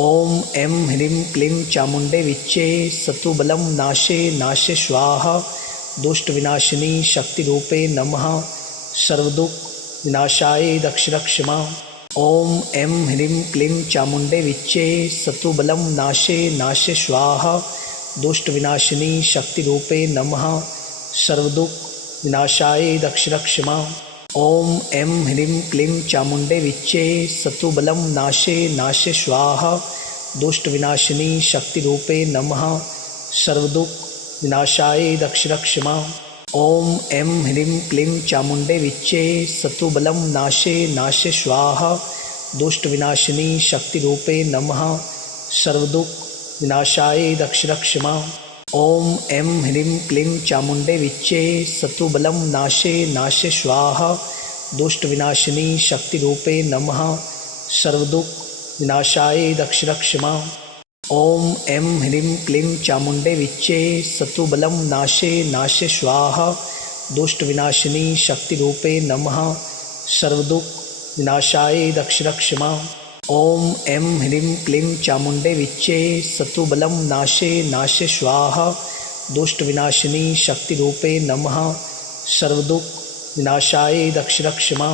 ओम ऐं ह्रीं क्लीं चामुंडे विच्चे सतुबलं नाशे नाशे स्वाहा। दुष्ट विनाशिनी शक्ति रूपे नमः। सर्वदुख विनाशाय दक्षरक्षमा। ओम ऐं ह्रीं क्लीं चामुंडे विच्चे सतुबलं नाशे नाशे स्वाहा। दुष्ट विनाशिनी शक्ति रूपे नमः। सर्वदुख विनाशाय दक्षरक्षमा। ओम ऐं ह्रीं क्लीं चामुंडे विच्चे सतुबलं नाशे नाशे स्वाहा। दुष्ट विनाशिनी शक्ति रूपे नमः। सर्वदुख विनाशाय दक्षरक्षमा। ओम ऐं ह्रीं क्लीं चामुंडे विच्चे सतुबलं नाशे नाशे स्वाहा। दुष्ट विनाशिनी शक्ति रूपे नमः। सर्वदुख विनाशाय दक्षरक्षमा। ओम ऐं ह्रीं क्लीं चामुंडे विच्चे सतुबलं नाशे नाशे स्वाहा। दुष्ट विनाशिनी शक्ति रूपे नमः। सर्वदुख विनाशाय दक्षरक्षमा। ओम ऐं ह्रीं क्लीं चामुंडे विच्चे सतुबलं नाशे नाशे स्वाहा। दुष्ट विनाशिनी शक्ति रूपे नमः। सर्वदुख विनाशाय दक्षरक्षमा। ओम ऐं ह्रीं क्लीं चामुंडे विच्चे सतुबलं नाशे नाशे स्वाहा। दुष्ट विनाशिनी शक्ति रूपे नमः। सर्वदुख विनाशाय दक्षरक्षमा।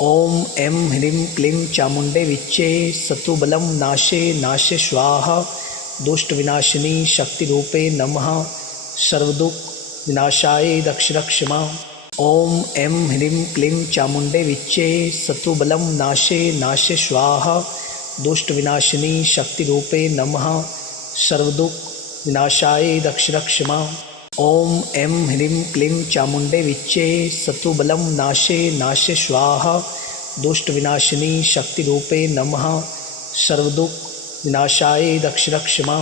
ओम ऐं ह्रीं क्लीं चामुंडे विच्चे सतुबलं नाशे नाशे स्वाहा। दुष्ट विनाशिनी शक्ति रूपे नमः। सर्वदुख विनाशाय दक्षरक्षमा। ओम ऐं ह्रीं क्लीं चामुंडे विच्चे सतुबलं नाशे नाशे स्वाहा। दुष्ट विनाशिनी शक्ति रूपे नमः। सर्वदुख विनाशाय दक्षरक्षमा। ओम ऐं ह्रीं क्लीं चामुंडे विच्चे सतुबलं नाशे नाशे स्वाहा। दुष्ट विनाशिनी शक्ति रूपे नमः। सर्वदुख विनाशाय दक्षरक्षमा।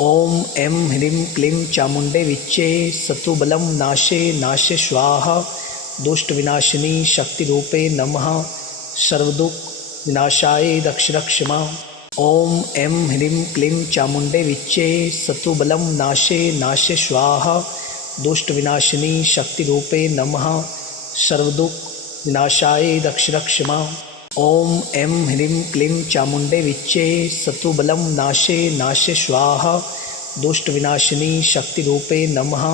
ओम ऐं ह्रीं क्लीं चामुंडे विच्चे सतुबलं नाशे नाशे स्वाहा। दुष्ट विनाशिनी शक्ति रूपे नमः। सर्वदुख विनाशाय दक्षरक्षमा। ओम ऐं ह्रीं क्लीं चामुंडे विच्चे सतुबलं नाशे नाशे स्वाहा। दुष्ट विनाशिनी शक्ति रूपे नमः। सर्वदुख विनाशाय दक्षरक्षमा। ओम ऐं ह्रीं क्लीं चामुंडे विच्चे सतुबलं नाशे नाशे स्वाहा। दुष्ट विनाशिनी शक्ति रूपे नमः।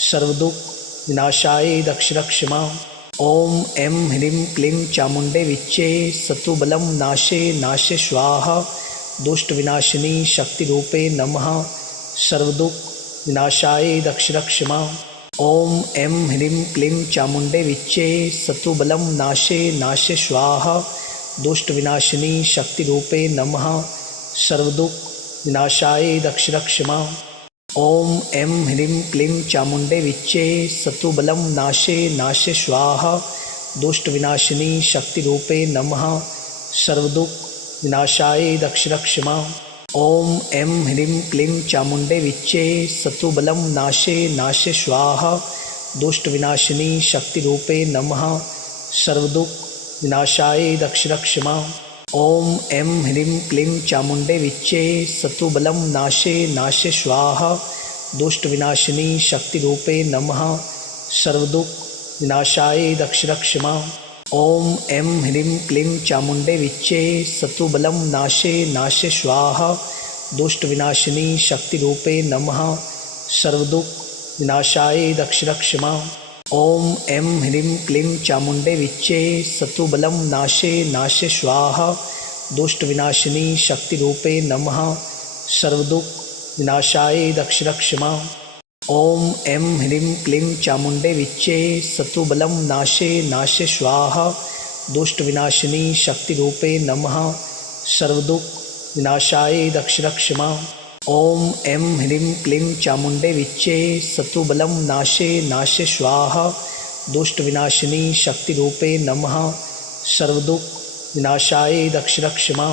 सर्वदुख विनाशाय दक्षरक्षमा। ओम ऐं ह्रीं क्लीं चामुंडे विच्चे सतुबलं नाशे नाशे स्वाहा। दुष्ट विनाशिनी शक्ति रूपे नमः। सर्वदुख विनाशाय दक्षरक्षमा। ओम ऐं ह्रीं क्लीं चामुंडे विच्चे सतुबलं नाशे नाशे स्वाहा। दुष्ट विनाशिनी शक्ति रूपे नमः। सर्वदुख विनाशाय दक्षरक्षमा। ओम ऐं ह्रीं क्लीं चामुंडे विच्चे सतुबलं नाशे नाशे स्वाहा। दुष्ट विनाशिनी शक्ति रूपे नमः। सर्वदुख विनाशाय दक्षरक्षमा। ओम ऐं ह्रीं क्लीं चामुंडे विच्चे सतुबलं नाशे नाशे स्वाहा। दुष्ट विनाशिनी शक्ति रूपे नमः। सर्वदुख विनाशाय दक्षरक्षमा। ओम ऐं ह्रीं क्लीं चामुंडे विच्चे सतुबलं नाशे नाशे स्वाहा। दुष्ट विनाशिनी शक्ति रूपे नमः। सर्वदुख विनाशाय दक्षरक्षमा। ओम ऐं ह्रीं क्लीं चामुंडे विच्चे सतुबलं नाशे नाशे स्वाहा। दुष्ट विनाशिनी शक्ति रूपे नमः। सर्वदुख विनाशाय दक्षरक्षमा। ओम ऐं ह्रीं क्लीं चामुंडे विच्चे सतुबलं नाशे नाशे स्वाहा। दुष्ट विनाशिनी शक्ति रूपे नमः। सर्वदुख विनाशाय दक्षरक्षमा। ओम ऐं ह्रीं क्लीं चामुंडे विच्चे सतुबलं नाशे नाशे स्वाहा। दुष्ट विनाशिनी शक्ति रूपे नमः। सर्वदुख विनाशाय दक्षरक्षमा। ओम ऐं ह्रीं क्लीं चामुंडे विच्चे सतुबलं नाशे नाशे स्वाहा। दुष्ट विनाशिनी शक्ति रूपे नमः। सर्वदुख विनाशाय दक्षरक्षमा।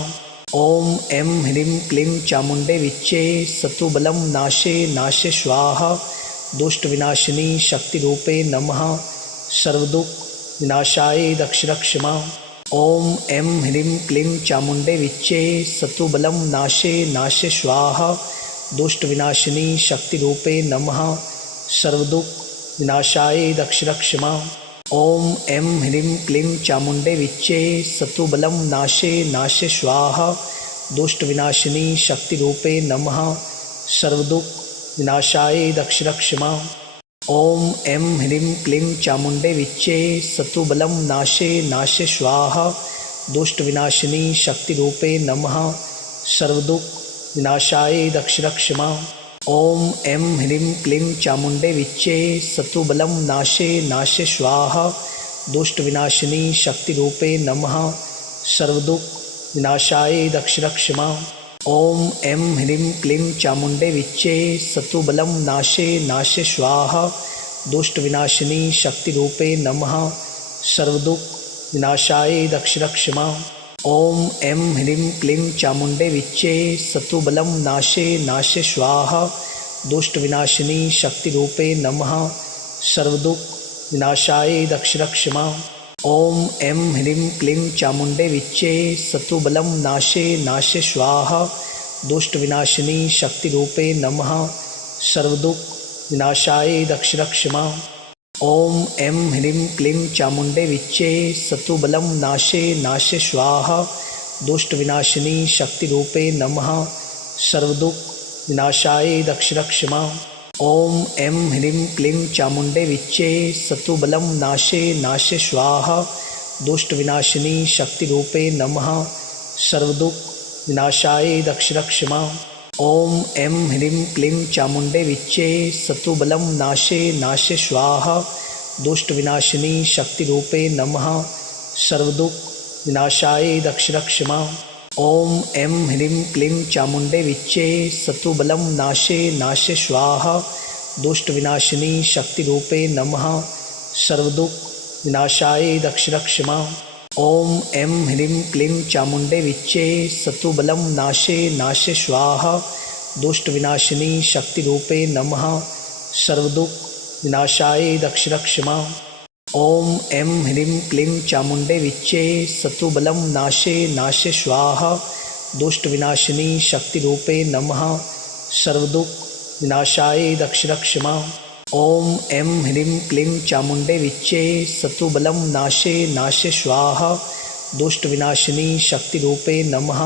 ओम ऐं ह्रीं क्लीं चामुंडे विच्चे सतुबलं नाशे नाशे स्वाहा। दुष्ट विनाशिनी शक्ति रूपे नमः। सर्वदुख विनाशाय दक्षरक्षमा। ओम ऐं ह्रीं क्लीं चामुंडे विच्चे सतुबलं नाशे नाशे स्वाहा। दुष्ट विनाशिनी शक्ति रूपे नमः। सर्वदुख विनाशाय दक्षरक्षमा। ओम ऐं ह्रीं क्लीं चामुंडे विच्चे सतुबलं नाशे नाशे स्वाहा। दुष्ट विनाशिनी शक्ति रूपे नमः। सर्वदुख विनाशाय दक्षिणक्षमा। ओम ऐं ह्रीं क्लीं चामुंडे विच्चे सतुबलं नाशे नाशे स्वाहा। दुष्ट विनाशिनी शक्ति रूपे नमः। सर्वदुख विनाशाय दक्षिणक्षमा। ओम ऐं ह्रीं क्लीं चामुंडे विच्चे सतुबलं नाशे नाशे स्वाहा। दुष्ट विनाशिनी शक्ति रूपे नमः। सर्वदुख विनाशाय दक्षिणक्षमा। ओम ऐं ह्रीं क्लीं चामुंडे विच्चे सतुबलं नाशे नाशे स्वाहा। दुष्ट विनाशिनी शक्ति रूपे नमः। सर्वदुख विनाशाय दक्षिणक्षमा। ओम ऐं ह्रीं क्लीं चामुंडे विच्चे सतुबलं नाशे नाशे स्वाहा। दुष्ट विनाशिनी शक्ति रूपे नमः। सर्वदुख विनाशाय दक्षिणक्षमा। ओम ऐं ह्रीं क्लीं चामुंडे विच्चे सतुबलं नाशे नाशे स्वाहा। दुष्ट विनाशिनी शक्ति रूपे नमः। सर्वदुख विनाशाय दक्षिणक्षमा। ओम ऐं ह्रीं क्लीं चामुंडे विच्चे सतुबलं नाशे नाशे स्वाहा। दुष्ट विनाशिनी शक्ति रूपे नमः। सर्वदुख विनाशाय दक्षिणक्षमा। ओम ऐं ह्रीं क्लीं चामुंडे विच्चे सतुबलं नाशे नाशे स्वाहा। दुष्ट विनाशिनी शक्ति रूपे नमः। सर्वदुख विनाशाय दक्षिणक्षमा। ओम ऐं ह्रीं क्लीं चामुंडे विच्चे सतुबलं नाशे नाशे स्वाहा। दुष्ट विनाशिनी शक्ति रूपे नमः। सर्वदुख विनाशाय दक्षिणक्षमा। ओम ऐं ह्रीं क्लीं चामुंडे विच्चे सतुबलं नाशे नाशे स्वाहा। दुष्ट विनाशिनी शक्ति रूपे नमः। सर्वदुख विनाशाय दक्षिणक्षमा। ओम ऐं ह्रीं क्लीं चामुंडे विच्चे सतुबलं नाशे नाशे स्वाहा। दुष्ट विनाशिनी शक्ति रूपे नमः। सर्वदुख विनाशाय दक्षिणक्षमा। ओम ऐं ह्रीं क्लीं चामुंडे विच्चे सतुबलं नाशे नाशे स्वाहा। दुष्ट विनाशिनी शक्ति रूपे नमः। सर्वदुख विनाशाय दक्षिणक्षमा। ओम ऐं ह्रीं क्लीं चामुंडे विच्चे सतुबलं नाशे नाशे स्वाहा। दुष्ट विनाशिनी शक्ति रूपे नमः।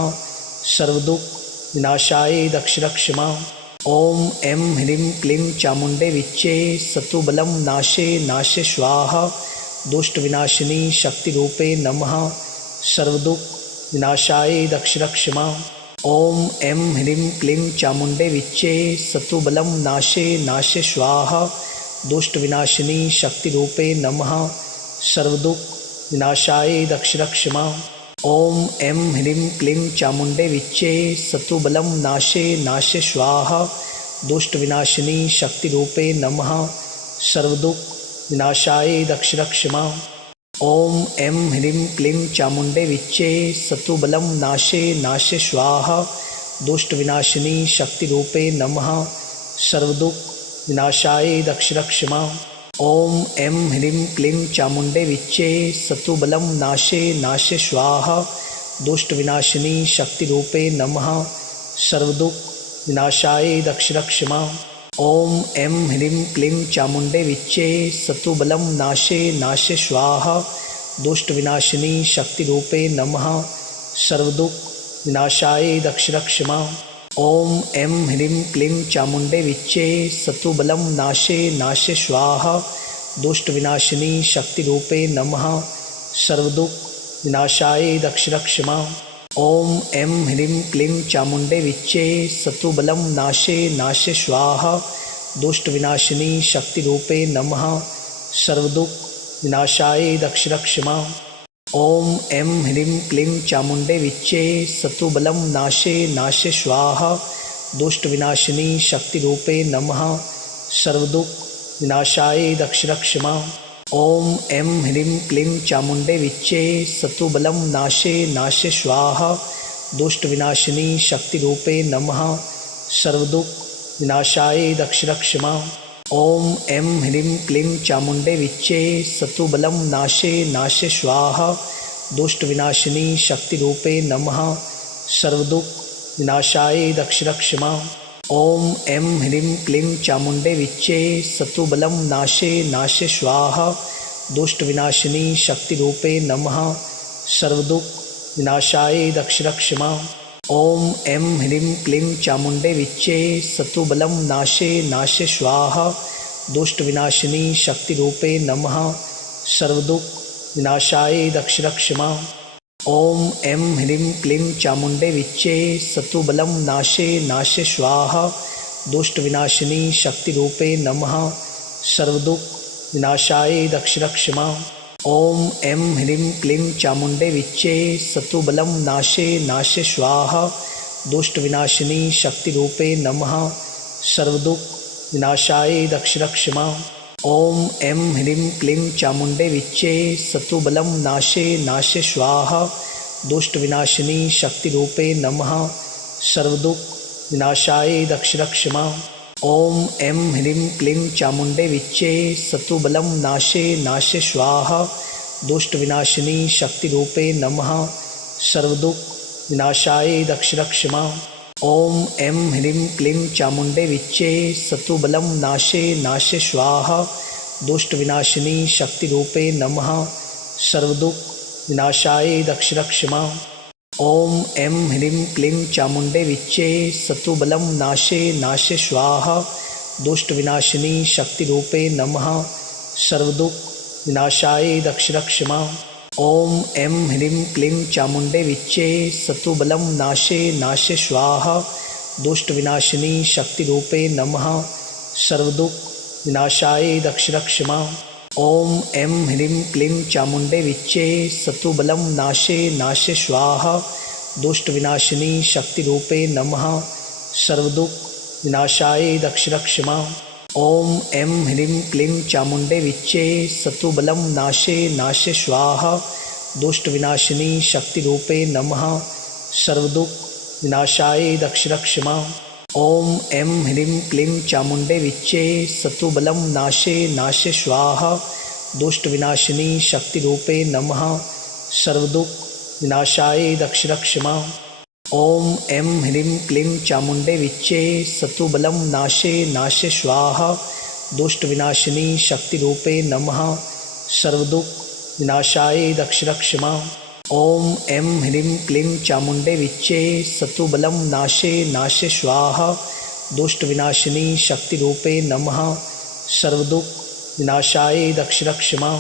सर्वदुख विनाशाय दक्षिणक्षमा। ओम ऐं ह्रीं क्लीं चामुंडे विच्चे सतुबलं नाशे नाशे स्वाहा। दुष्ट विनाशिनी शक्ति रूपे नमः। सर्वदुख विनाशाय दक्षिणक्षमा। ओम ऐं ह्रीं क्लीं चामुंडे विच्चे सतुबलं नाशे नाशे स्वाहा। दुष्ट विनाशिनी शक्ति रूपे नमः। सर्वदुख विनाशाय दक्षिणक्षमा। ओम ऐं ह्रीं क्लीं चामुंडे विच्चे सतुबलं नाशे नाशे स्वाहा। दुष्ट विनाशिनी शक्ति रूपे नमः। सर्वदुख विनाशाय दक्षिणक्षमा। ओम ऐं ह्रीं क्लीं चामुंडे विच्चे सतुबलं नाशे नाशे स्वाहा। दुष्ट विनाशिनी शक्ति रूपे नमः। सर्वदुख विनाशाय दक्षिणक्षमा। ओम ऐं ह्रीं क्लीं चामुंडे विच्चे सतुबलं नाशे नाशे स्वाहा। दुष्ट विनाशिनी शक्ति रूपे नमः। सर्वदुख विनाशाय दक्षिणक्षमा। ओम ऐं ह्रीं क्लीं चामुंडे विच्चे सतुबलं नाशे नाशे स्वाहा। दुष्ट विनाशिनी शक्ति रूपे नमः। सर्वदुख विनाशाय दक्षिणक्षमा। ओम ऐं ह्रीं क्लीं चामुंडे विच्चे सतुबलं नाशे नाशे स्वाहा। दुष्ट विनाशिनी शक्ति रूपे नमः। सर्वदुख विनाशाय दक्षिणक्षमा। ओम ऐं ह्रीं क्लीं चामुंडे विच्चे सतुबलं नाशे नाशे स्वाहा। दुष्ट विनाशिनी शक्ति रूपे नमः। सर्वदुख विनाशाय दक्षिणक्षमा। ओम ऐं ह्रीं क्लीं चामुंडे विच्चे सतुबलं नाशे नाशे स्वाहा। दुष्ट विनाशिनी शक्ति रूपे नमः। सर्वदुख विनाशाय दक्षिणक्षमा। ओम ऐं ह्रीं क्लीं चामुंडे विच्चे सतुबलं नाशे नाशे स्वाहा। दुष्ट विनाशिनी शक्ति रूपे नमः। सर्वदुख विनाशाय दक्षिणक्षमा। ओम ऐं ह्रीं क्लीं चामुंडे विच्चे सतुबलं नाशे नाशे स्वाहा। दुष्ट विनाशिनी शक्ति रूपे नमः। सर्वदुख विनाशाय दक्षिणक्षमा। ओम ऐं ह्रीं क्लीं चामुंडे विच्चे सतुबलं नाशे नाशे स्वाहा। दुष्ट विनाशिनी शक्ति रूपे नमः। सर्वदुख विनाशाय दक्षिणक्षमा। ॐ ऐं ह्रीं क्लीं चामुण्डे विच्चे सतुबलं नाशे नाशे स्वाहा दुष्टविनाशिनी शक्तिरूपे नमः सर्वदुःख विनाशाय दक्ष मां। ॐ ऐं ह्रीं क्लीं चामुण्डे विच्चे सतुबलं नाशे नाशे स्वाहा दुष्टविनाशिनी शक्तिरूपे नमः सर्वदुःख विनाशाय दक्ष मां। ॐ ऐं ह्रीं क्लीं चामुण्डे विच्चे सतुबलं नाशे नाशे स्वाहा दुष्टविनाशिनी शक्तिरूपे नमः सर्वदुःख विनाशाय दक्ष मां। ॐ ऐं ह्रीं क्लीं चामुण्डे विच्चे सतुबलं नाशे नाशे स्वाहा दुष्टविनाशिनी शक्तिरूपे नमः सर्वदुःख विनाशाय दक्ष मां। ॐ ऐं ह्रीं क्लीं चामुण्डे विच्चे सतुबलं नाशे नाशे स्वाहा दुष्टविनाशिनी शक्तिरूपे नमः सर्वदुःख विनाशाय दक्ष मां। ॐ ऐं ह्रीं क्लीं चामुण्डे विच्चे सतुबलं नाशे नाशे स्वाहा दुष्टविनाशिनी शक्तिरूपे नमः सर्वदुःख विनाशाय दक्ष मां। ॐ ऐं ह्रीं क्लीं चामुण्डे विच्चे सतुबलं नाशे नाशे स्वाहा दुष्टविनाशिनी शक्तिरूपे नमः सर्वदुःख विनाशाय दक्ष मां। ॐ ऐं ह्रीं क्लीं चामुण्डे विच्चे सतुबलं नाशे नाशे स्वाहा दुष्टविनाशिनी शक्तिरूपे नमः सर्वदुःख विनाशाय दक्ष मां। ॐ ऐं ह्रीं क्लीं चामुण्डे विच्चे सतुबलं नाशे नाशे स्वाहा दुष्टविनाशिनी शक्तिरूपे नमः सर्वदुःख विनाशाय दक्ष मां। ॐ ऐं ह्रीं क्लीं चामुण्डे विच्चे सतुबलं नाशे नाशे स्वाहा दुष्टविनाशिनी शक्तिरूपे नमः सर्वदुःख विनाशाय दक्ष मां। ॐ ऐं ह्रीं क्लीं चामुण्डे विच्चे सतुबलं नाशे नाशे स्वाहा दुष्टविनाशिनी शक्तिरूपे नमः सर्वदुःख विनाशाय दक्ष मां। ॐ ऐं ह्रीं क्लीं चामुण्डे विच्चे सतुबलं नाशे नाशे स्वाहा दुष्टविनाशिनी शक्तिरूपे नमः सर्वदुःख विनाशाय दक्ष मां। ॐ ऐं ह्रीं क्लीं चामुण्डे विच्चे सतुबलं नाशे नाशे स्वाहा दुष्टविनाशिनी शक्तिरूपे नमः सर्वदुःख विनाशाय दक्ष मां।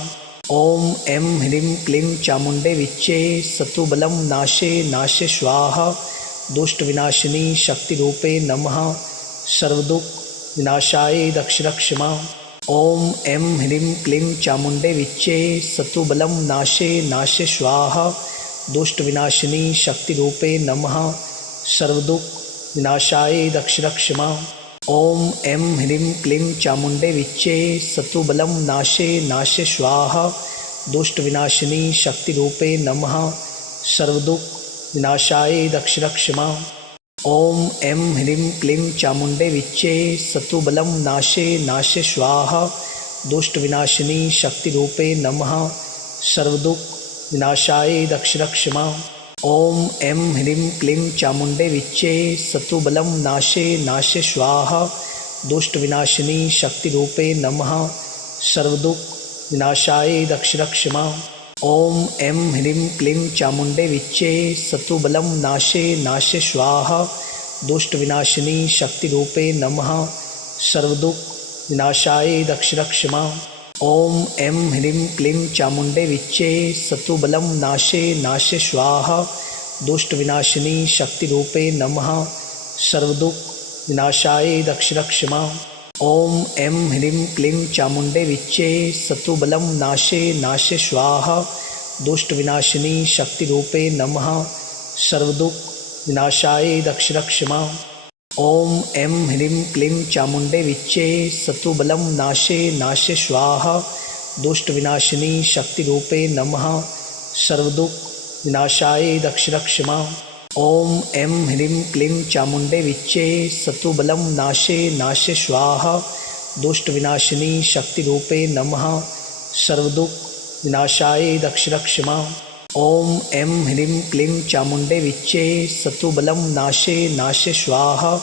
ॐ ऐं ह्रीं क्लीं चामुण्डे विच्चे सतुबलं नाशे नाशे स्वाहा दुष्टविनाशिनी शक्तिरूपे नमः सर्वदुःख विनाशाय दक्ष मां। ॐ ऐं ह्रीं क्लीं चामुण्डे विच्चे सतुबलं नाशे नाशे स्वाहा दुष्टविनाशिनी शक्तिरूपे नमः सर्वदुःख विनाशाय दक्ष मां। ॐ ऐं ह्रीं क्लीं चामुण्डे विच्चे सतुबलं नाशे नाशे स्वाहा दुष्टविनाशिनी शक्तिरूपे नमः सर्वदुःख विनाशाय दक्ष मां। ॐ ऐं ह्रीं क्लीं चामुण्डे विच्चे सतुबलं नाशे नाशे स्वाहा दुष्टविनाशिनी शक्तिरूपे नमः सर्वदुःख विनाशाय दक्ष मां। ॐ ऐं ह्रीं क्लीं चामुण्डे विच्चे सतुबलं नाशे नाशे स्वाहा दुष्टविनाशिनी शक्तिरूपे नमः सर्वदुःख विनाशाय दक्ष मां। ॐ ऐं ह्रीं क्लीं चामुण्डे विच्चे सतुबलं नाशे नाशे स्वाहा दुष्टविनाशिनी शक्तिरूपे नमः सर्वदुःख विनाशाय दक्ष मां। ॐ ऐं ह्रीं क्लीं चामुण्डे विच्चे सतुबलं नाशे नाशे स्वाहा दुष्टविनाशिनी शक्तिरूपे नमः सर्वदुःख विनाशाय दक्ष मां। ॐ ऐं ह्रीं क्लीं चामुण्डे विच्चे सतुबलं नाशे नाशे स्वाहा दुष्टविनाशिनी शक्तिरूपे नमः सर्वदुःख विनाशाय दक्ष मां। ॐ ऐं ह्रीं क्लीं चामुण्डे विच्चे सतुबलं नाशे नाशे स्वाहा दुष्टविनाशिनी शक्तिरूपे नमः सर्वदुःख विनाशाय दक्ष मां। ॐ ऐं ह्रीं क्लीं चामुण्डे विच्चे सतुबलं नाशे नाशे स्वाहा दुष्टविनाशिनी शक्तिरूपे नमः सर्वदुःख विनाशाय दक्ष मां। ॐ ऐं ह्रीं क्लीं चामुण्डे विच्चे सतुबलं नाशे नाशे स्वाहा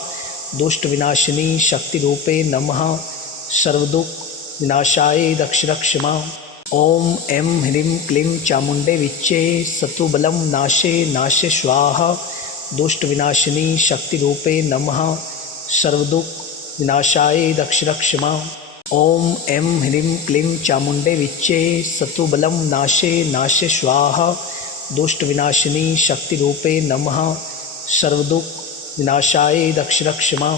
दुष्टविनाशिनी शक्तिरूपे नमः सर्वदुःख विनाशाय दक्ष मां। ॐ ऐं ह्रीं क्लीं चामुण्डे विच्चे सतुबलं नाशे नाशे स्वाहा दुष्ट विनाशिनी शक्ति रूपे नमः। सर्वदुख विनाशाय दक्षिणक्षमा। ओम ऐं ह्रीं क्लीं चामुंडे विच्चे सतुबलं नाशे नाशे स्वाहा। दुष्ट विनाशिनी शक्ति रूपे नमः। सर्वदुख विनाशाय दक्षिणक्षमा।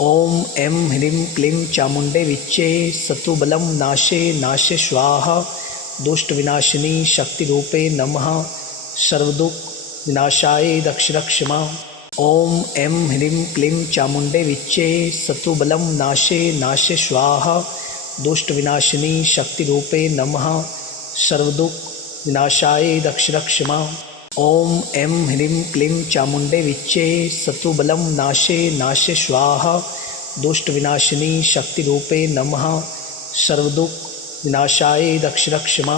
ओम ऐं ह्रीं क्लीं चामुंडे विच्चे सतुबलं नाशे नाशे स्वाहा। दुष्ट विनाशिनी शक्ति रूपे नमः। सर्वदुख विनाशाय दक्षिणक्षमा। ओम ऐं ह्रीं क्लीं चामुंडे विच्चे सतुबलं नाशे नाशे स्वाहा। दुष्ट विनाशिनी शक्ति रूपे नमः। सर्वदुख विनाशाय दक्षिणक्षमा। ओम ऐं ह्रीं क्लीं चामुंडे विच्चे सतुबलं नाशे नाशे स्वाहा। दुष्ट विनाशिनी शक्ति रूपे नमः। सर्वदुख विनाशाय दक्षिणक्षमा।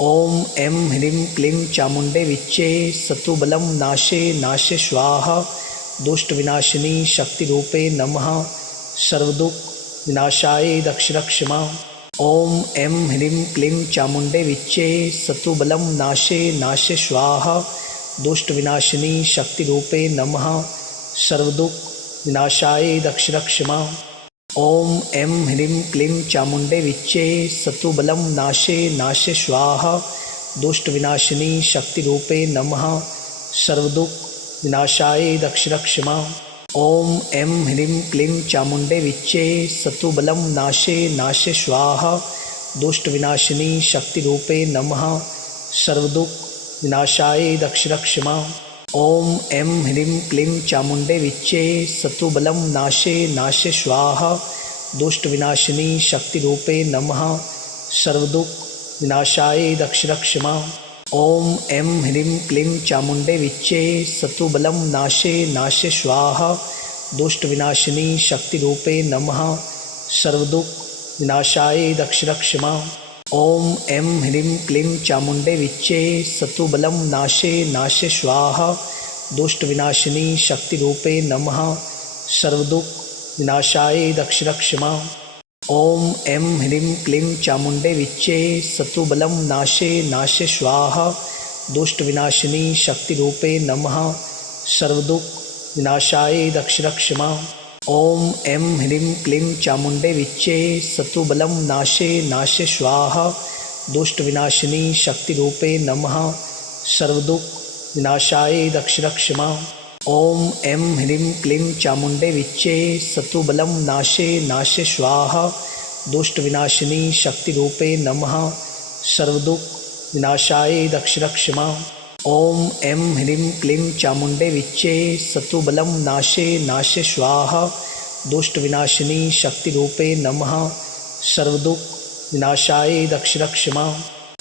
ओम ऐं ह्रीं क्लीं चामुंडे विच्चे सतुबलं नाशे नाशे स्वाहा। दुष्ट विनाशिनी शक्ति रूपे नमः। सर्वदुख विनाशाय दक्षिणक्षमा। ओम ऐं ह्रीं क्लीं चामुंडे विच्चे सतुबलं नाशे नाशे स्वाहा। दुष्ट विनाशिनी शक्ति रूपे नमः। सर्वदुख विनाशाय दक्षिणक्षमा। ओम ऐं ह्रीं क्लीं चामुंडे विच्चे सतुबलं नाशे नाशे स्वाहा। दुष्ट विनाशिनी शक्ति रूपे नमः। सर्वदुख विनाशाय दक्षिणक्षमा। ओम ऐं ह्रीं क्लीं चामुंडे विच्चे सतुबलं नाशे नाशे स्वाहा। दुष्ट विनाशिनी शक्ति रूपे नमः। सर्वदुख विनाशाय दक्षिणक्षमा। ओम ऐं ह्रीं क्लीं चामुंडे विच्चे सतुबलं नाशे नाशे स्वाहा। दुष्ट विनाशिनी शक्ति रूपे नमः। सर्वदुख विनाशाय दक्षिणक्षमा। ओम ऐं ह्रीं क्लीं चामुंडे विच्चे सतुबलं नाशे नाशे स्वाहा। दुष्ट विनाशिनी शक्ति रूपे नमः। सर्वदुख विनाशाय दक्षिणक्षमा। ओम ऐं ह्रीं क्लीं चामुंडे विच्चे सतुबलं नाशे नाशे स्वाहा। दुष्ट विनाशिनी शक्ति रूपे नमः। सर्वदुख विनाशाय दक्षिणक्षमा। ओम ऐं ह्रीं क्लीं चामुंडे विच्चे सतुबलं नाशे नाशे स्वाहा। दुष्ट विनाशिनी शक्ति रूपे नमः। सर्वदुख विनाशाय दक्षिणक्षमा। ओम ऐं ह्रीं क्लीं चामुंडे विच्चे सतुबलं नाशे नाशे स्वाहा। दुष्ट विनाशिनी शक्ति रूपे नमः। सर्वदुख विनाशाय दक्षिणक्षमा। ओम ऐं ह्रीं क्लीं चामुंडे विच्चे सतुबलं नाशे नाशे स्वाहा। दुष्ट विनाशिनी शक्ति रूपे नमः। सर्वदुख विनाशाय दक्षिणक्षमा। ओम ऐं ह्रीं क्लीं चामुंडे विच्चे सतुबलं नाशे नाशे स्वाहा। दुष्ट विनाशिनी शक्ति रूपे नमः। सर्वदुख विनाशाय दक्षिणक्षमा।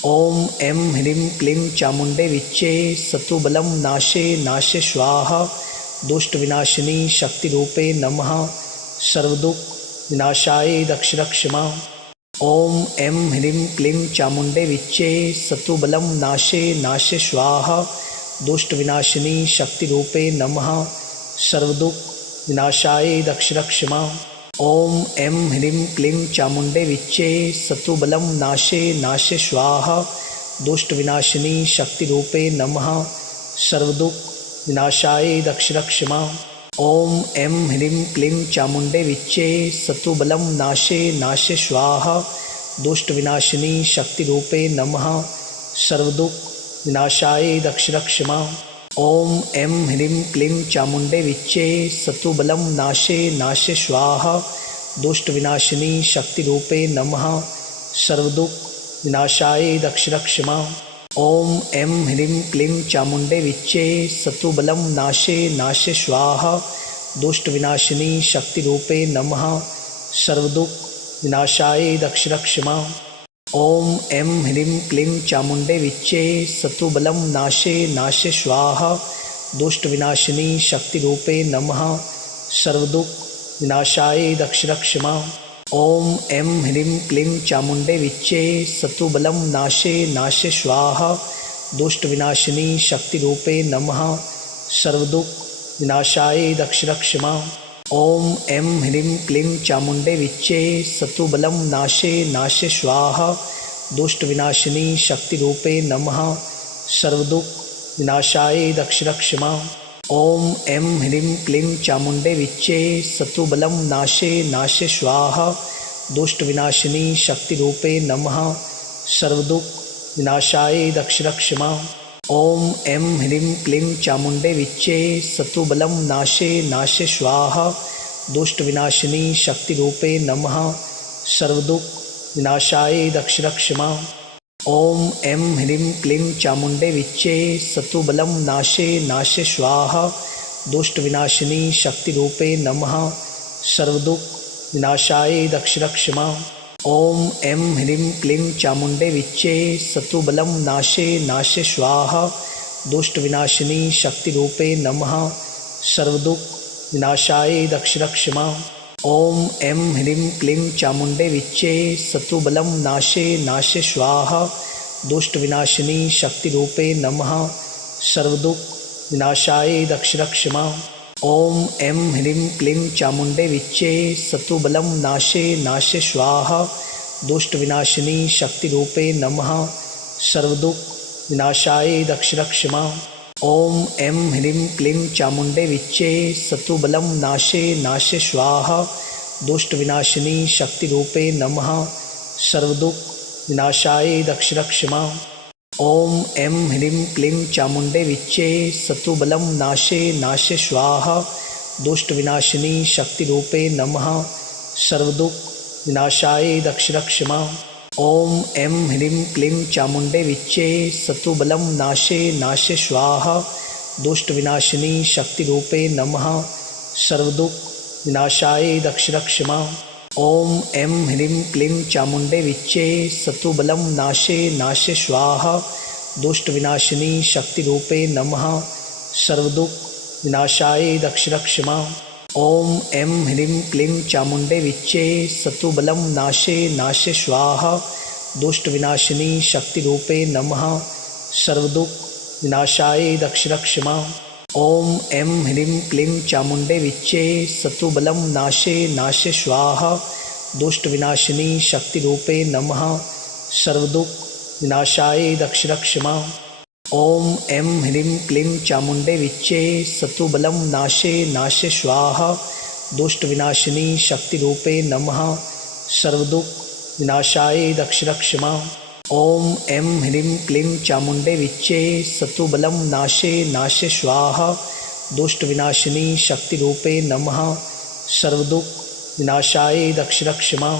ओम ऐं ह्रीं क्लीं चामुंडे विच्चे सतुबलं नाशे नाशे स्वाहा। दुष्ट विनाशिनी शक्ति रूपे नमः। सर्वदुख विनाशाय दक्षिणक्षमा। ओम ऐं ह्रीं क्लीं चामुंडे विच्चे सतुबलं नाशे नाशे स्वाहा। दुष्ट विनाशिनी शक्ति रूपे नमः। सर्वदुख विनाशाय दक्षिणक्षमा। ओम ऐं ह्रीं क्लीं चामुंडे विच्चे सतुबलं नाशे नाशे स्वाहा। दुष्ट विनाशिनी शक्ति रूपे नमः। सर्वदुख विनाशाय दक्षिणक्षमा। ओम ऐं ह्रीं क्लीं चामुंडे विच्चे सतुबलं नाशे नाशे स्वाहा। दुष्ट विनाशिनी शक्ति रूपे नमः। सर्वदुख विनाशाय दक्षिणक्षमा। ओम ऐं ह्रीं क्लीं चामुंडे विच्चे सतुबलं नाशे नाशे स्वाहा। दुष्ट विनाशिनी शक्ति रूपे नमः। सर्वदुख विनाशाय दक्षिणक्षमा। ओम ऐं ह्रीं क्लीं चामुंडे विच्चे सतुबलं नाशे नाशे स्वाहा। दुष्ट विनाशिनी शक्ति रूपे नमः। सर्वदुख विनाशाय दक्षिणक्षमा। ओम ऐं ह्रीं क्लीं चामुंडे विच्चे सतुबलं नाशे नाशे स्वाहा। दुष्ट विनाशिनी शक्ति रूपे नमः। सर्वदुख विनाशाय दक्षिणक्षमा। ओम ऐं ह्रीं क्लीं चामुंडे विच्चे सतुबलं नाशे नाशे स्वाहा। दुष्ट विनाशिनी शक्ति रूपे नमः। सर्वदुख विनाशाय दक्षिणक्षमा। ओम ऐं ह्रीं क्लीं चामुंडे विच्चे सतुबलं नाशे नाशे स्वाहा। दुष्ट विनाशिनी शक्ति रूपे नमः। सर्वदुख विनाशाय दक्षिणक्षमा। ॐ ऐं ह्रीं क्लीं चामुण्डे विच्चे सतुबलं नाशे नाशे स्वाहा दुष्टविनाशिनी शक्तिरूपे नमः सर्वदुःख विनाशाय दक्षरक्षमा। ॐ ऐं ह्रीं क्लीं चामुण्डे विच्चे सतुबलं नाशे नाशे स्वाहा दुष्टविनाशिनी शक्तिरूपे नमः सर्वदुःख विनाशाय दक्षरक्षमा। ॐ ऐं ह्रीं क्लीं चामुण्डे विच्चे सतुबलं नाशे नाशे स्वाहा दुष्टविनाशिनी शक्तिरूपे नमः सर्वदुःख विनाशाय दक्षरक्षमा। ॐ ऐं ह्रीं क्लीं चामुण्डे विच्चे सतुबलं नाशे नाशे स्वाहा दुष्टविनाशिनी शक्तिरूपे नमः सर्वदुःख विनाशाय दक्षरक्षमा। ॐ ऐं ह्रीं क्लीं चामुण्डे विच्चे सतुबलं नाशे नाशे स्वाहा दुष्टविनाशिनी शक्तिरूपे नमः सर्वदुःख विनाशाय दक्षरक्षमा। ॐ ऐं ह्रीं क्लीं चामुण्डे विच्चे सतुबलं नाशे नाशे स्वाहा दुष्टविनाशिनी शक्तिरूपे नमः सर्वदुःख विनाशाय दक्षरक्षमा। ॐ ऐं ह्रीं क्लीं चामुण्डे विच्चे सतुबलं नाशे नाशे स्वाहा दुष्टविनाशिनी शक्तिरूपे नमः सर्वदुःख विनाशाय दक्षरक्षमा। ॐ ऐं ह्रीं क्लीं चामुण्डे विच्चे सतुबलं नाशे नाशे स्वाहा दुष्टविनाशिनी शक्तिरूपे नमः सर्वदुःख विनाशाय दक्षरक्षमा। ॐ ऐं ह्रीं क्लीं चामुण्डे विच्चे सतुबलं नाशे नाशे स्वाहा दुष्टविनाशिनी शक्तिरूपे नमः सर्वदुःख विनाशाय दक्षरक्षमा। ॐ ऐं ह्रीं क्लीं चामुण्डे विच्चे सतुबलं नाशे नाशे स्वाहा दुष्टविनाशिनी शक्तिरूपे नमः सर्वदुःख विनाशाय दक्षरक्षमा। ॐ ऐं ह्रीं क्लीं चामुण्डे विच्चे सतुबलं नाशे नाशे स्वाहा दुष्टविनाशिनी शक्तिरूपे नमः सर्वदुःख विनाशाय दक्षरक्षमा। ॐ ऐं ह्रीं क्लीं चामुण्डे विच्चे सतुबलं नाशे नाशे स्वाहा दुष्टविनाशिनी शक्तिरूपे नमः सर्वदुःख विनाशाय दक्षरक्षमा। ॐ ऐं ह्रीं क्लीं चामुण्डे विच्चे सतुबलं नाशे नाशे स्वाहा दुष्टविनाशिनी शक्तिरूपे नमः सर्वदुःख विनाशाय दक्षरक्षमा। ॐ ऐं ह्रीं क्लीं चामुण्डे विच्चे सतुबलं नाशे नाशे स्वाहा दुष्टविनाशिनी शक्तिरूपे नमः सर्वदुःख विनाशाय दक्षरक्षमा।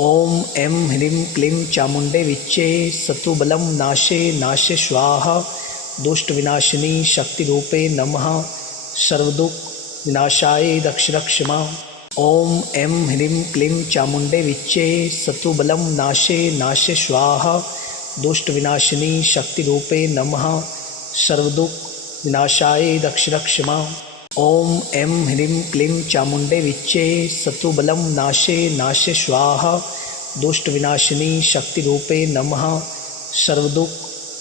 ॐ ऐं ह्रीं क्लीं चामुण्डे विच्चे सतुबलं नाशे नाशे स्वाहा दुष्टविनाशिनी शक्तिरूपे नमः सर्वदुःख विनाशाय दक्षरक्षमा। ॐ ऐं ह्रीं क्लीं चामुण्डे विच्चे सतुबलं नाशे नाशे स्वाहा दुष्टविनाशिनी शक्तिरूपे नमः सर्वदुःख विनाशाय दक्षरक्षमा। ॐ ऐं ह्रीं क्लीं चामुण्डे विच्चे सतुबलं नाशे नाशे स्वाहा दुष्टविनाशिनी शक्तिरूपे नमः सर्वदुःख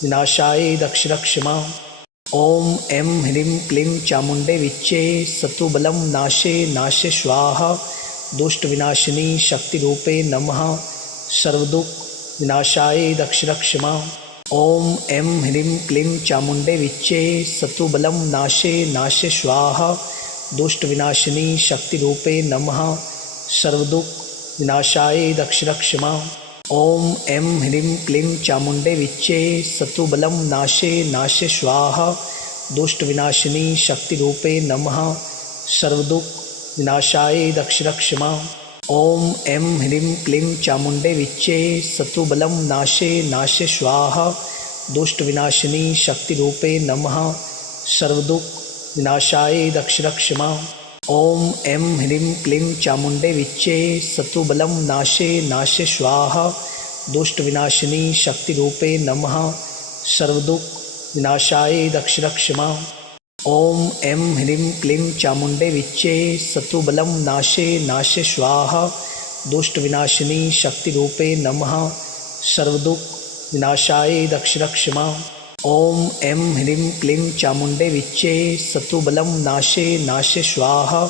विनाशाय दक्षरक्षमा। ॐ ऐं ह्रीं क्लीं चामुण्डे विच्चे सतुबलं नाशे नाशे स्वाहा दुष्टविनाशिनी शक्तिरूपे नमः सर्वदुःख विनाशाय दक्षरक्षमा। ॐ ऐं ह्रीं क्लीं चामुण्डे विच्चे सतुबलं नाशे नाशे स्वाहा दुष्टविनाशिनी शक्तिरूपे नमः सर्वदुःख विनाशाय दक्षरक्षमा। ॐ ऐं ह्रीं क्लीं चामुण्डे विच्चे सतुबलं नाशे नाशे स्वाहा दुष्टविनाशिनी शक्तिरूपे नमः सर्वदुःख विनाशाय दक्षरक्षमा। ॐ ऐं ह्रीं क्लीं चामुण्डे विच्चे सतुबलं नाशे नाशे स्वाहा दुष्टविनाशिनी शक्तिरूपे नमः सर्वदुःख विनाशाय दक्षरक्षमा। ॐ ऐं ह्रीं क्लीं चामुण्डे विच्चे सतुबलं नाशे नाशे स्वाहा दुष्टविनाशिनी शक्तिरूपे नमः सर्वदुःख विनाशाय दक्षरक्षमा। ॐ ऐं ह्रीं क्लीं चामुण्डे विच्चे सतुबलं नाशे नाशे स्वाहा दुष्टविनाशिनी शक्तिरूपे नमः सर्वदुःख विनाशाय दक्षरक्षमा। ॐ ऐं ह्रीं क्लीं चामुण्डे विच्चे सतुबलं नाशे नाशे स्वाहा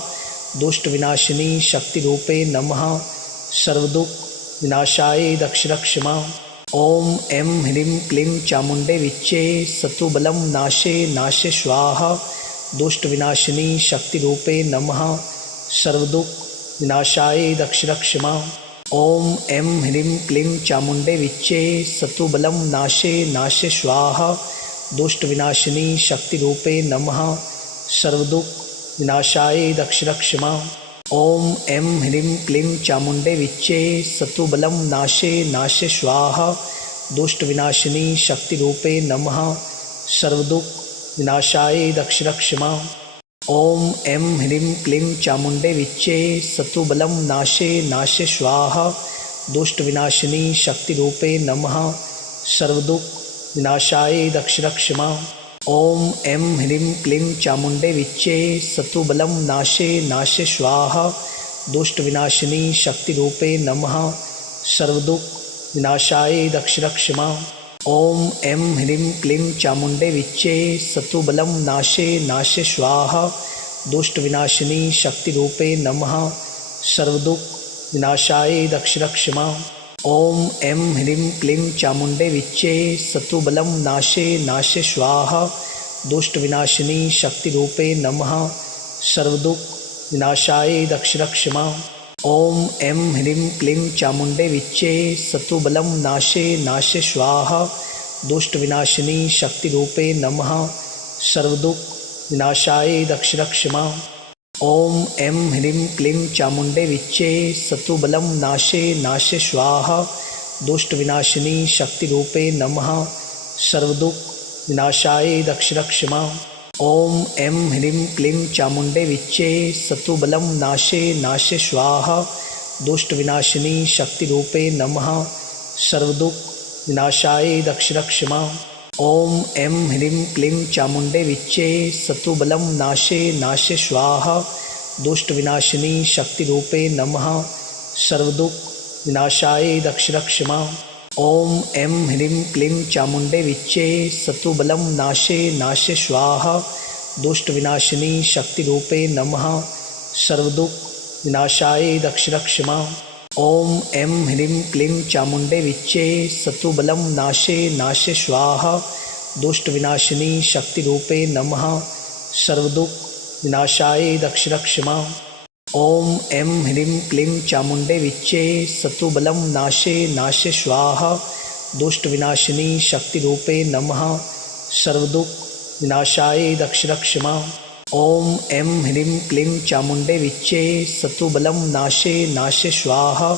दुष्टविनाशिनी शक्तिरूपे नमः सर्वदुःख विनाशाय दक्षरक्षमा। ॐ ऐं ह्रीं क्लीं चामुण्डे विच्चे सतुबलं नाशे नाशे स्वाहा दुष्ट विनाशिनी शक्ति रूपे नमः सर्वदुख विनाशाय दक्षिणक्षमा। ओम ऐं ह्रीं क्लीं चामुंडे विच्चे सतुबलं नाशे नाशे स्वाहा दुष्ट विनाशिनी शक्ति रूपे नमः सर्वदुख विनाशाय दक्षिणक्षमा। ओम ऐं ह्रीं क्लीं चामुंडे विच्चे सतुबलं नाशे नाशे स्वाहा दुष्ट विनाशिनी शक्ति रूपे नमः सर्वदुख विनाशाय दक्षिणक्षमा। ओम ऐं ह्रीं क्लीं चामुंडे विच्चे सतुबलं नाशे नाशे स्वाहा दुष्ट विनाशिनी शक्ति रूपे नमः सर्वदुख विनाशाय दक्षिणक्षमा। ओम ऐं ह्रीं क्लीं चामुंडे विच्चे सतुबलं नाशे नाशे स्वाहा दुष्ट विनाशिनी शक्ति रूपे नमः सर्वदुख विनाशाय दक्षिणक्षमा। ओम ऐं ह्रीं क्लीं चामुंडे विच्चे सतुबलं नाशे नाशे स्वाहा दुष्ट विनाशिनी शक्ति रूपे नमः सर्वदुख विनाशाय दक्षिणक्षमा। ओम ऐं ह्रीं क्लीं चामुंडे विच्चे सतुबलं नाशे नाशे स्वाहा दुष्ट विनाशिनी शक्ति रूपे नमः सर्वदुख विनाशाय दक्षिणक्षमा। ओम ऐं ह्रीं क्लीं चामुंडे विच्चे सतुबलं नाशे नाशे स्वाहा दुष्ट विनाशिनी शक्ति रूपे नमः सर्वदुख विनाशाय दक्षिणक्षमा। ओम ऐं ह्रीं क्लीं चामुंडे विच्चे सतुबलं नाशे नाशे स्वाहा दुष्ट विनाशिनी शक्ति रूपे नमः सर्वदुख विनाशाय दक्षिणक्षमा। ओम ऐं ह्रीं क्लीं चामुंडे विच्चे सतुबलं नाशे नाशे स्वाहा दुष्ट विनाशिनी शक्ति रूपे नमः सर्वदुख विनाशाय दक्षिणक्षमा। ओम ऐं ह्रीं क्लीं चामुंडे विच्चे सतुबलं नाशे नाशे स्वाहा दुष्ट विनाशिनी शक्ति रूपे नमः सर्वदुख विनाशाय दक्षिणक्षमा। ओम ऐं ह्रीं क्लीं चामुंडे विच्चे सतुबलं नाशे नाशे स्वाहा दुष्ट विनाशिनी शक्ति रूपे नमः सर्वदुख विनाशाय दक्षिणक्षमा। ओम ऐं ह्रीं क्लीं चामुंडे विच्चे सतुबलं नाशे नाशे स्वाहा दुष्ट विनाशिनी शक्ति रूपे नमः सर्वदुख विनाशाय दक्षिणक्षमा। ओम ऐं ह्रीं क्लीं चामुंडे विच्चे सतुबलं नाशे नाशे स्वाहा दुष्ट विनाशिनी शक्ति रूपे नमः सर्वदुख विनाशाय दक्षिणक्षमा। ओम ऐं ह्रीं क्लीं चामुंडे विच्चे सतुबलं नाशे नाशे स्वाहा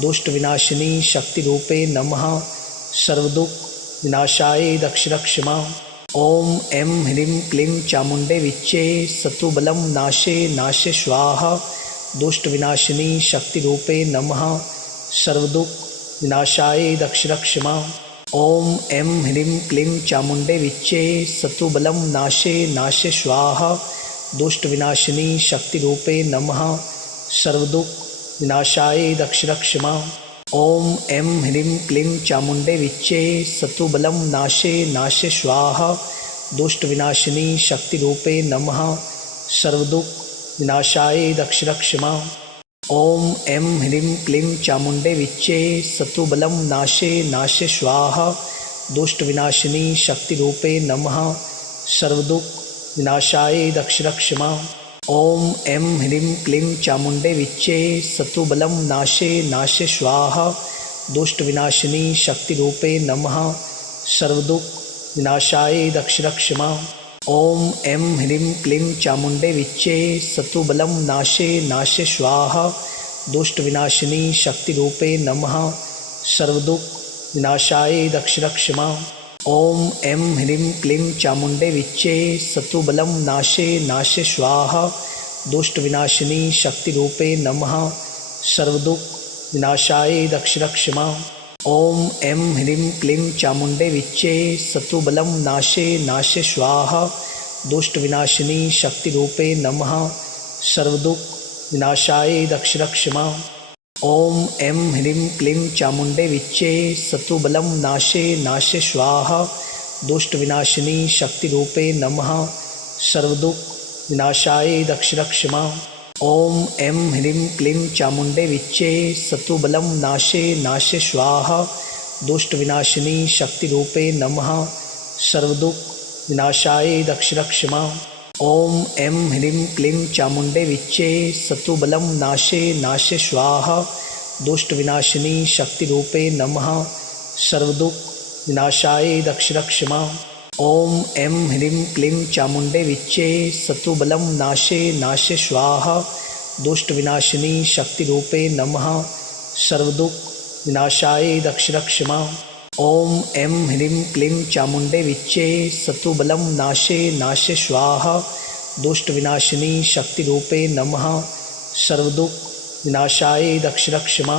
दुष्ट विनाशिनी शक्ति रूपे नमः सर्वदुख विनाशाय दक्षिणक्षमा। ओम ऐं ह्रीं क्लीं चामुंडे विच्चे सतुबलं नाशे नाशे स्वाहा दुष्ट विनाशिनी शक्ति रूपे नमः सर्वदुख विनाशाय दक्षिणक्षमा। ओम ऐं ह्रीं क्लीं चामुंडे विच्चे सतुबलं नाशे नाशे स्वाहा दुष्ट विनाशिनी शक्ति रूपे नमः सर्वदुख विनाशाय दक्षिणक्षमा। ओम ऐं ह्रीं क्लीं चामुंडे विच्चे सतुबलं नाशे नाशे स्वाहा दुष्ट विनाशिनी शक्ति रूपे नमः सर्वदुख विनाशाय दक्षिणक्षमा। ओम ऐं ह्रीं क्लीं चामुंडे विच्चे सतुबलं नाशे नाशे स्वाहा दुष्ट विनाशिनी शक्ति रूपे नमः सर्वदुख विनाशाय दक्षिणक्षमा। ओम ऐं ह्रीं क्लीं चामुंडे विच्चे सतुबलं नाशे नाशे स्वाहा दुष्ट विनाशिनी शक्ति रूपे नमः सर्वदुख विनाशाय दक्षिणक्षमा। ओम ऐं ह्रीं क्लीं चामुंडे विच्चे सतुबलं नाशे नाशे स्वाहा दुष्ट विनाशिनी शक्ति रूपे नमः सर्वदुख विनाशाय दक्षिणक्षमा। ओम ऐं ह्रीं क्लीं चामुंडे विच्चे सतुबलं नाशे नाशे स्वाहा दुष्ट विनाशिनी शक्ति रूपे नमः सर्वदुख विनाशाय दक्षिणक्षमा। ओम ऐं ह्रीं क्लीं चामुंडे विच्चे सतुबलं नाशे नाशे स्वाहा दुष्ट विनाशिनी शक्ति रूपे नमः सर्वदुख विनाशाय दक्षिणक्षमा। ओम ऐं ह्रीं क्लीं चामुंडे विच्चे सतुबलं नाशे नाशे स्वाहा दुष्ट विनाशिनी शक्ति रूपे नमः सर्वदुख विनाशाय दक्षिणक्षमा। ओम ऐं ह्रीं क्लीं चामुंडे विच्चे सतुबलं नाशे नाशे स्वाहा दुष्ट विनाशिनी शक्ति रूपे नमः सर्वदुख विनाशाय दक्षिणक्षमा। ओम ऐं ह्रीं क्लीं चामुंडे विच्चे सतुबलं नाशे नाशे स्वाहा दुष्ट विनाशिनी शक्ति रूपे नमः सर्वदुख विनाशाय दक्षिणक्षमा। ओम ऐं ह्रीं क्लीं चामुंडे विच्चे सतुबलं नाशे नाशे स्वाहा दुष्ट विनाशिनी शक्ति रूपे नमः सर्वदुख विनाशाय दक्षिणक्षमा। ओम ऐं ह्रीं क्लीं चामुंडे विच्चे सतुबलं नाशे नाशे स्वाहा दुष्ट विनाशिनी शक्ति रूपे नमः सर्वदुख विनाशाय दक्षिणक्षमा।